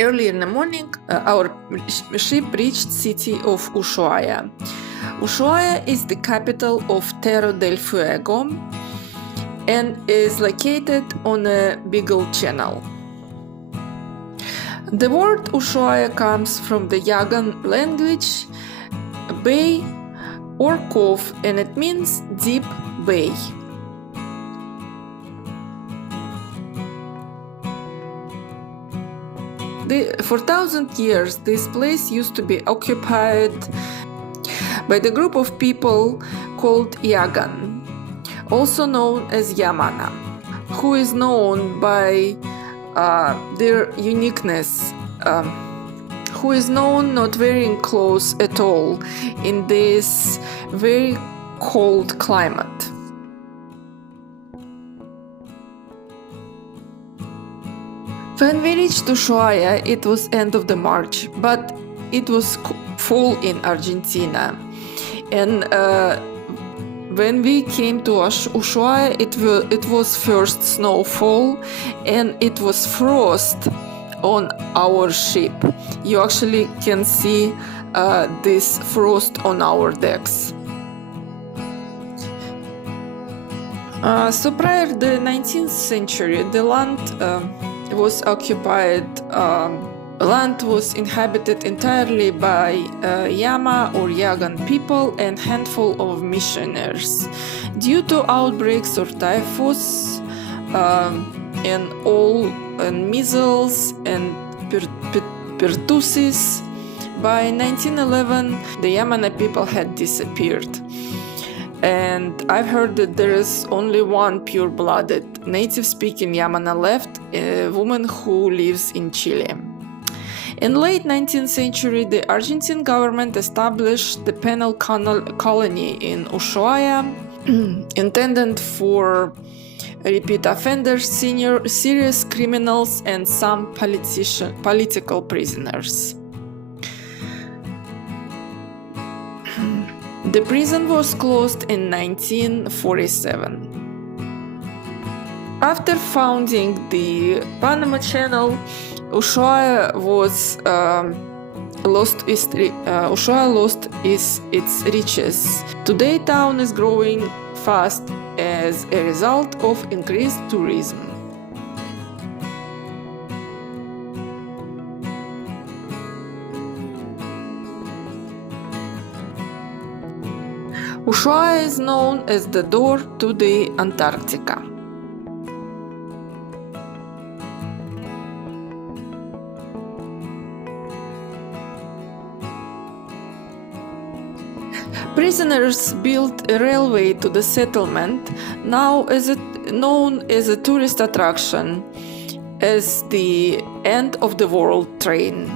Early in the morning, our ship reached city of Ushuaia. Ushuaia is the capital of Tierra del Fuego and is located on a Beagle Channel. The word Ushuaia comes from the Yagan language, bay or cove, and it means deep bay. For 1,000 years, this place used to be occupied by the group of people called Yagan, also known as Yamana, who is known by their uniqueness, who is known not wearing clothes at all in this very cold climate. When we reached Ushuaia, it was end of the March, but it was fall in Argentina. And when we came to Ushuaia, it was first snowfall, and it was frost on our ship. You actually can see this frost on our decks. So prior to the 19th century, the land was occupied. Land was inhabited entirely by Yama or Yagan people and handful of missionaries. Due to outbreaks of typhus and measles and pertussis, by 1911 the Yamana people had disappeared. And I've heard that there is only one pure-blooded native-speaking Yamana left, a woman who lives in Chile. In late 19th century, the Argentine government established the penal colony in Ushuaia, intended for repeat offenders, serious criminals, and some political prisoners. The prison was closed in 1947. After founding the Panama Channel, Ushuaia lost its riches. Today, town is growing fast as a result of increased tourism. Ushuaia is known as the door to the Antarctica. Prisoners built a railway to the settlement, now known as a tourist attraction, as the end of the world train,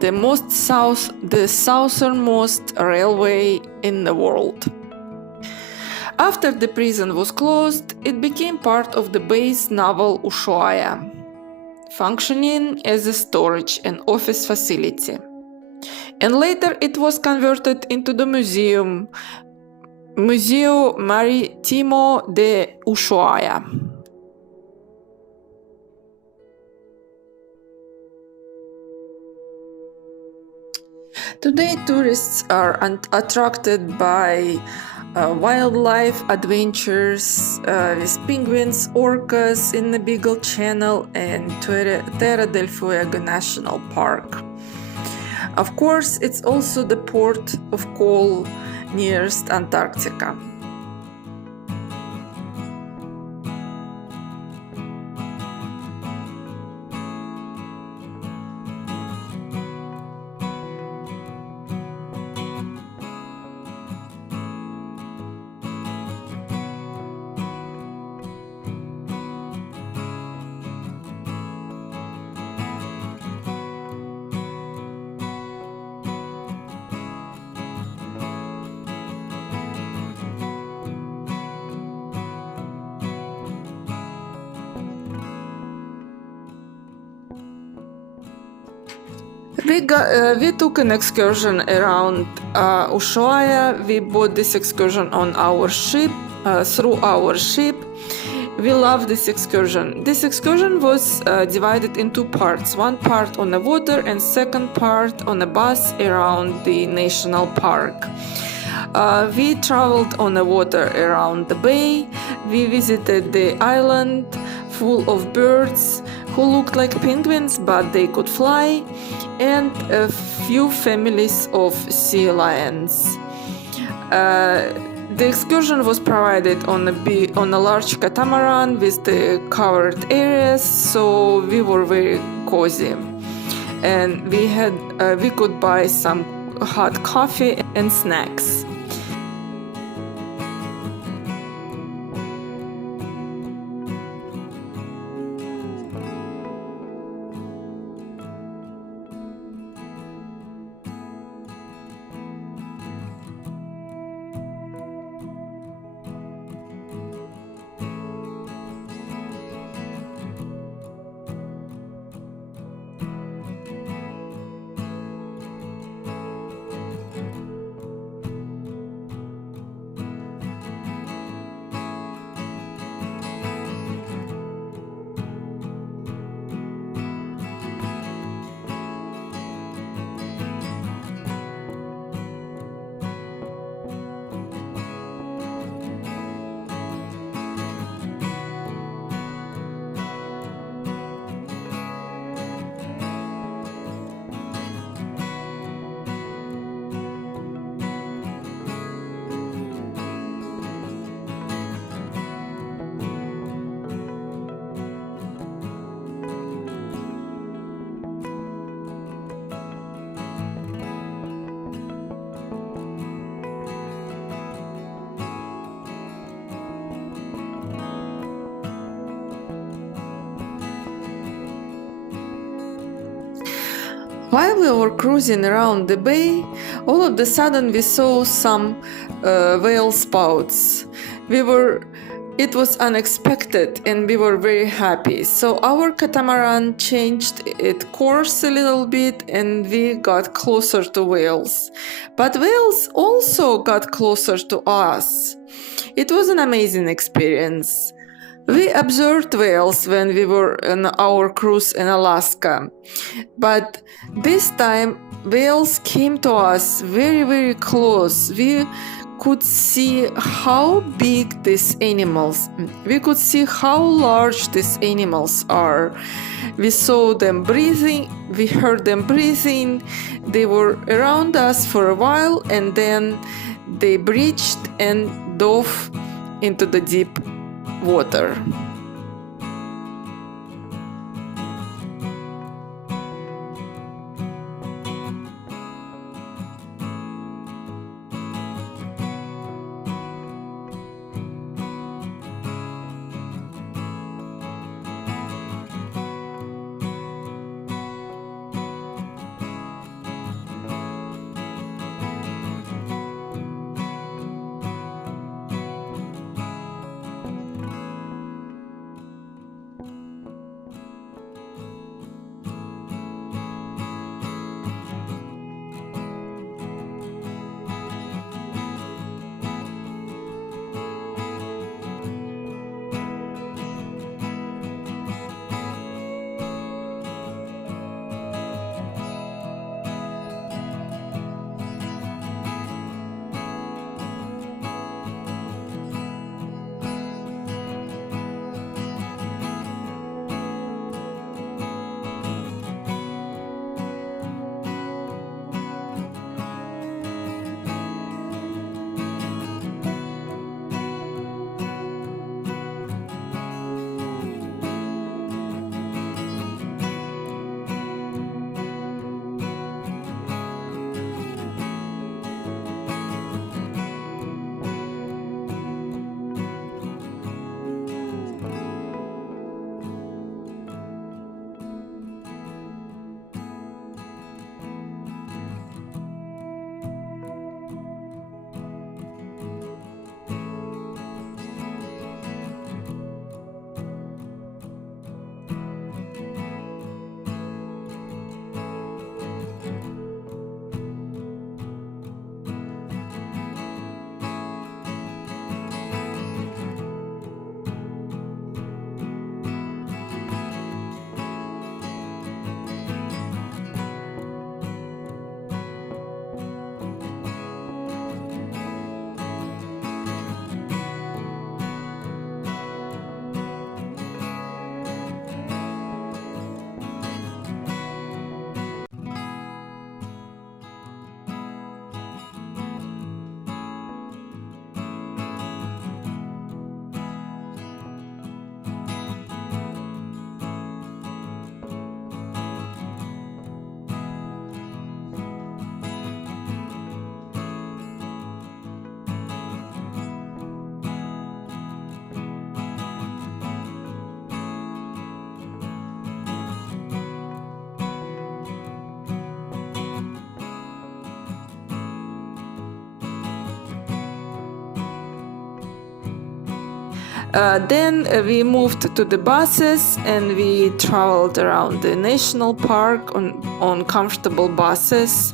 the southernmost railway in the world. After the prison was closed, it became part of the base naval Ushuaia, functioning as a storage and office facility. And later it was converted into the Museo Marítimo de Ushuaia. Today, tourists are attracted by wildlife adventures with penguins, orcas in the Beagle Channel, and Tierra del Fuego National Park. Of course, it's also the port of call nearest Antarctica. We took an excursion around Ushuaia. We bought this excursion on our ship, through our ship. We love this excursion. This excursion was divided in two parts. One part on the water and second part on a bus around the national park. We traveled on the water around the bay. We visited the island full of birds who looked like penguins but they could fly, and a few families of sea lions. The excursion was provided on a large catamaran with the covered areas, so we were very cozy, and we could buy some hot coffee and snacks. While we were cruising around the bay, all of a sudden we saw some whale spouts. It was unexpected and we were very happy. So our catamaran changed its course a little bit and we got closer to whales. But whales also got closer to us. It was an amazing experience. We observed whales when we were on our cruise in Alaska, but this time whales came to us very, very close. We could see how big these animals, we could see how large these animals are. We saw them breathing, we heard them breathing. They were around us for a while and then they breached and dove into the deep water. Then we moved to the buses and we traveled around the national park on comfortable buses.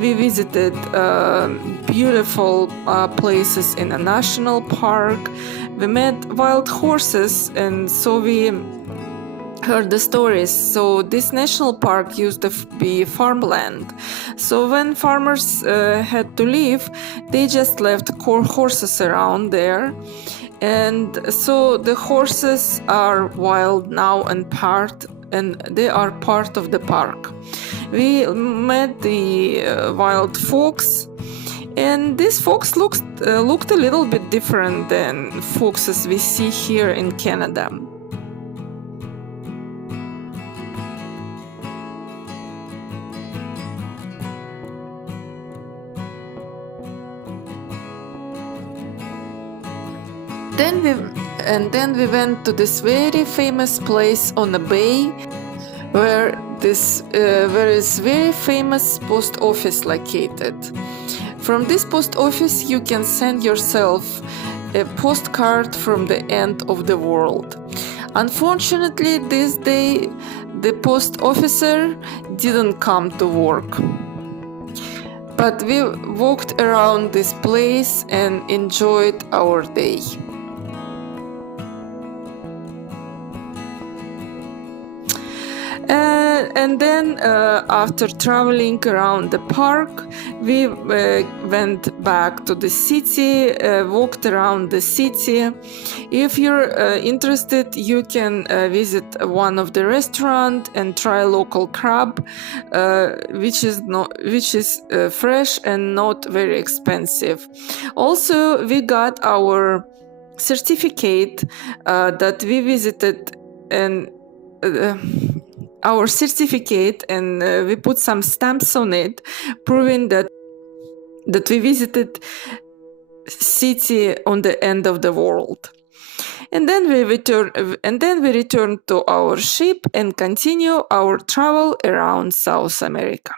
We visited beautiful places in a national park. We met wild horses, and so we heard the stories. So this national park used to be farmland. So when farmers had to leave, they just left horses around there. And so the horses are wild now and they are part of the park. We met the wild fox, and this fox looked a little bit different than foxes we see here in Canada. Then we went to this very famous place on a bay where is very famous post office located. From this post office you can send yourself a postcard from the end of the world. Unfortunately, this day the post officer didn't come to work. But we walked around this place and enjoyed our day. And then after traveling around the park, we went back to the city, walked around the city. If you're interested, you can visit one of the restaurants and try local crab, which is fresh and not very expensive. Also, we got our certificate that we visited and we put some stamps on it, proving that we visited city on the end of the world. And then we returned to our ship and continue our travel around South America.